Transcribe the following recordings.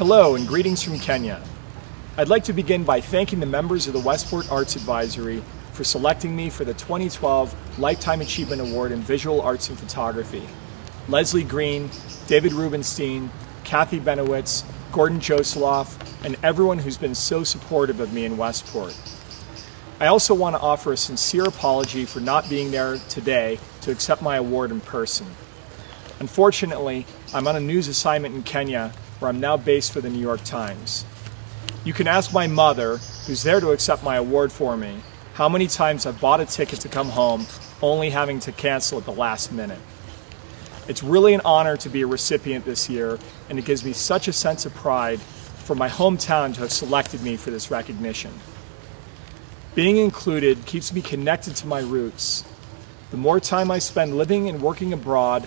Hello and greetings from Kenya. I'd like to begin by thanking the members of the Westport Arts Advisory for selecting me for the 2012 Lifetime Achievement Award in Visual Arts and Photography. Leslie Green, David Rubenstein, Kathy Benowitz, Gordon Joseloff, and everyone who's been so supportive of me in Westport. I also want to offer a sincere apology for not being there today to accept my award in person. Unfortunately, I'm on a news assignment in Kenya where I'm now based for the New York Times. You can ask my mother, who's there to accept my award for me, how many times I've bought a ticket to come home only having to cancel at the last minute. It's really an honor to be a recipient this year, and it gives me such a sense of pride for my hometown to have selected me for this recognition. Being included keeps me connected to my roots. The more time I spend living and working abroad,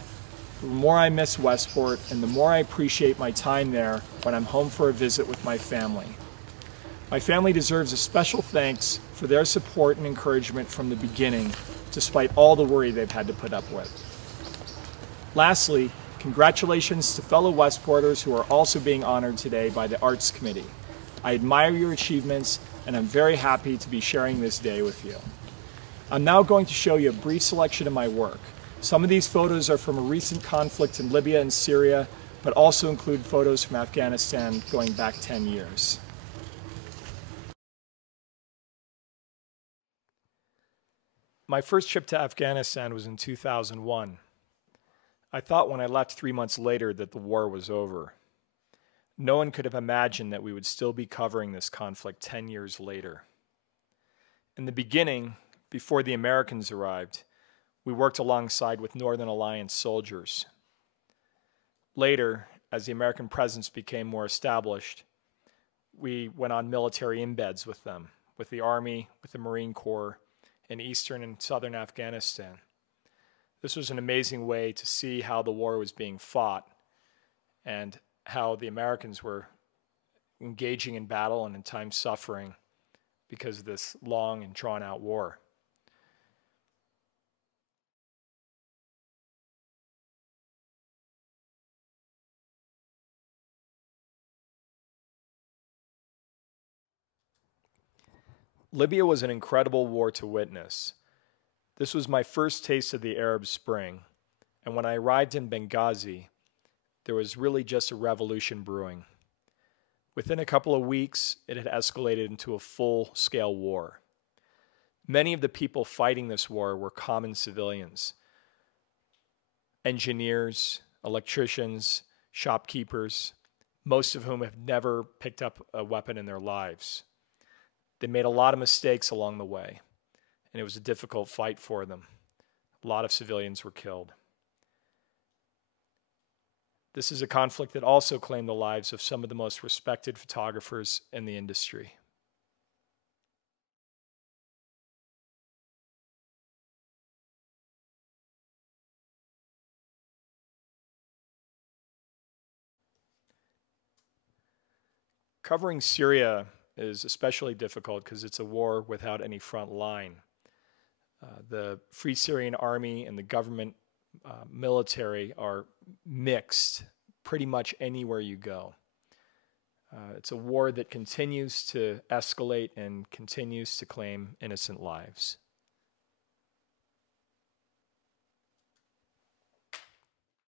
the more I miss Westport and the more I appreciate my time there when I'm home for a visit with my family. My family deserves a special thanks for their support and encouragement from the beginning, despite all the worry they've had to put up with. Lastly, congratulations to fellow Westporters who are also being honored today by the Arts Committee. I admire your achievements and I'm very happy to be sharing this day with you. I'm now going to show you a brief selection of my work. Some of these photos are from a recent conflict in Libya and Syria, but also include photos from Afghanistan going back 10 years. My first trip to Afghanistan was in 2001. I thought when I left 3 months later that the war was over. No one could have imagined that we would still be covering this conflict 10 years later. In the beginning, before the Americans arrived, we worked alongside with Northern Alliance soldiers. Later, as the American presence became more established, we went on military embeds with them, with the Army, with the Marine Corps, in eastern and southern Afghanistan. This was an amazing way to see how the war was being fought and how the Americans were engaging in battle and in times suffering because of this long and drawn-out war. Libya was an incredible war to witness. This was my first taste of the Arab Spring, and when I arrived in Benghazi, there was really just a revolution brewing. Within a couple of weeks, it had escalated into a full-scale war. Many of the people fighting this war were common civilians, engineers, electricians, shopkeepers, most of whom have never picked up a weapon in their lives. They made a lot of mistakes along the way, and it was a difficult fight for them. A lot of civilians were killed. This is a conflict that also claimed the lives of some of the most respected photographers in the industry. Covering Syria is especially difficult because it's a war without any front line. The Free Syrian Army and the government military are mixed pretty much anywhere you go. It's a war that continues to escalate and continues to claim innocent lives.